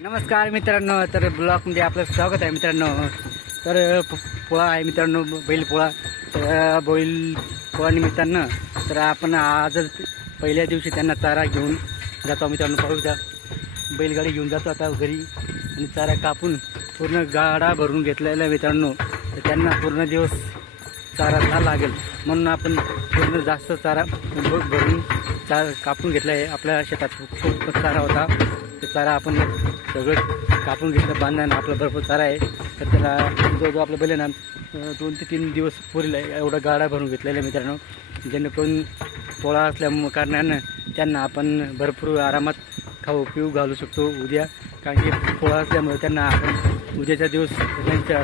नमस्कार मित्रांनो तर ब्लॉगमध्ये आपलं स्वागत आहे मित्रांनो. तर पोळा आहे मित्रांनो बैल पोळा. तर बैल पोळा निमित्तानं तर आपण आजच पहिल्या दिवशी त्यांना चारा घेऊन जातो मित्रांनो पाहू द्या बैलगाडी घेऊन जातो आता घरी आणि चारा कापून पूर्ण गाडा भरून घेतलेला आहे मित्रांनो. तर त्यांना पूर्ण दिवस चारा का लागेल. म्हणून आपण पूर्ण जास्त चारा भरून चार कापून घेतला आहे. आपल्या शेतात खूपच खूप चारा होता. ते चारा आपण सगळं कापून घेतलं बांधणं आपला भरपूर चारा आहे. तर त्याला जवळजवळ आपलं बैल ना दोन ते तीन दिवस पुरेल एवढा गाडा भरून घेतलेला आहे मित्रांनो. जेणेकरून पोळा असल्या कारणानं त्यांना आपण भरपूर आरामात खाऊ पिऊ घालू शकतो उद्या. कारण की पोळा असल्यामुळे त्यांना आपण उद्याच्या दिवस त्यांच्या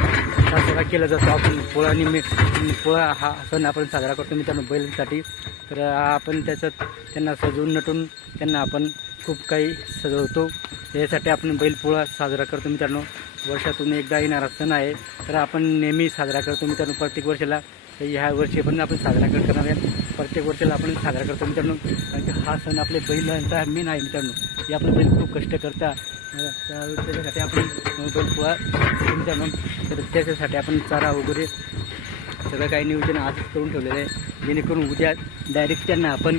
साजरा केला जातो. आपण पोळा निमि पोळा हा सण आपण साजरा करतो मित्रांनो बैलांसाठी. तर आपण त्याच्यात त्यांना सजवून नटून त्यांना आपण खूप काही सजवतो. यासाठी आपण बैलपोळा साजरा करतो मित्रांनो. वर्षातून एकदा येणारा सण आहे. तर आपण नेहमी साजरा करतो मित्रांनो. प्रत्येक वर्षाला ह्या वर्षी पण आपण साजरा करणार आहे. प्रत्येक वर्षाला आपण साजरा करतो मित्रांनो. कारण की हा सण आपले बैलांचा मेन आहे मित्रांनो. हे आपलं बैल खूप कष्ट करता त्याच्यासाठी आपण बैलपोळा मित्रांनो. तर त्याच्यासाठी आपण चारा वगैरे सगळं काही नियोजन आजच करून ठेवलेलं आहे. जेणेकरून उद्या डायरेक्ट त्यांना आपण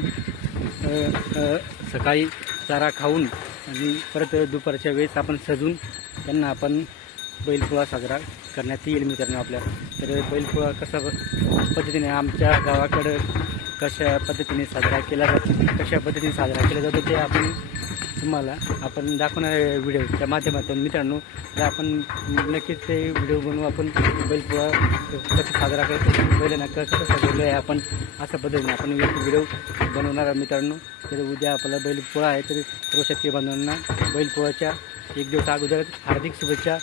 सकाळी चारा खाऊन आणि परत दुपारच्या वेळेस आपण सजून त्यांना आपण बैलपोळा साजरा करण्यात येईल मित्रांनो आपल्या तर बैलपोळा कसा पद्धतीने आमच्या गावाकडं कशा पद्धतीने साजरा केला जातो कशा पद्धतीने साजरा केला जातो ते आपण तुम्हाला आपण दाखवणार व्हिडिओच्या माध्यमातून. मित्रांनो तर आपण नक्कीच ते व्हिडिओ बनवू आपण बैलपोळा कसं साजरा करतो बैलांना कसं सजवलं आहे आपण अशा पद्धतीने आपण व्हिडिओ बनवणार आहे मित्रांनो. तर उद्या आपला बैलपोळा आहे तर सर्व शेतकरी बांधवांना बैलपोळाच्या एक दिवस अगोदर हार्दिक शुभेच्छा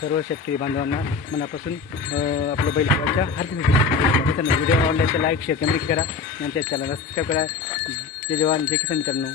सर्व शेतकरी बांधवांना मनापासून आपलं आपल्या बैलपोळाच्या हार्दिक शुभेच्छा. मित्रांनो व्हिडिओ आवडल्याचं लाईक शेअर कमेंट करा. नंतर चॅनलला सबस्क्राईब करा. जय जवान जय किसान मित्रांनो.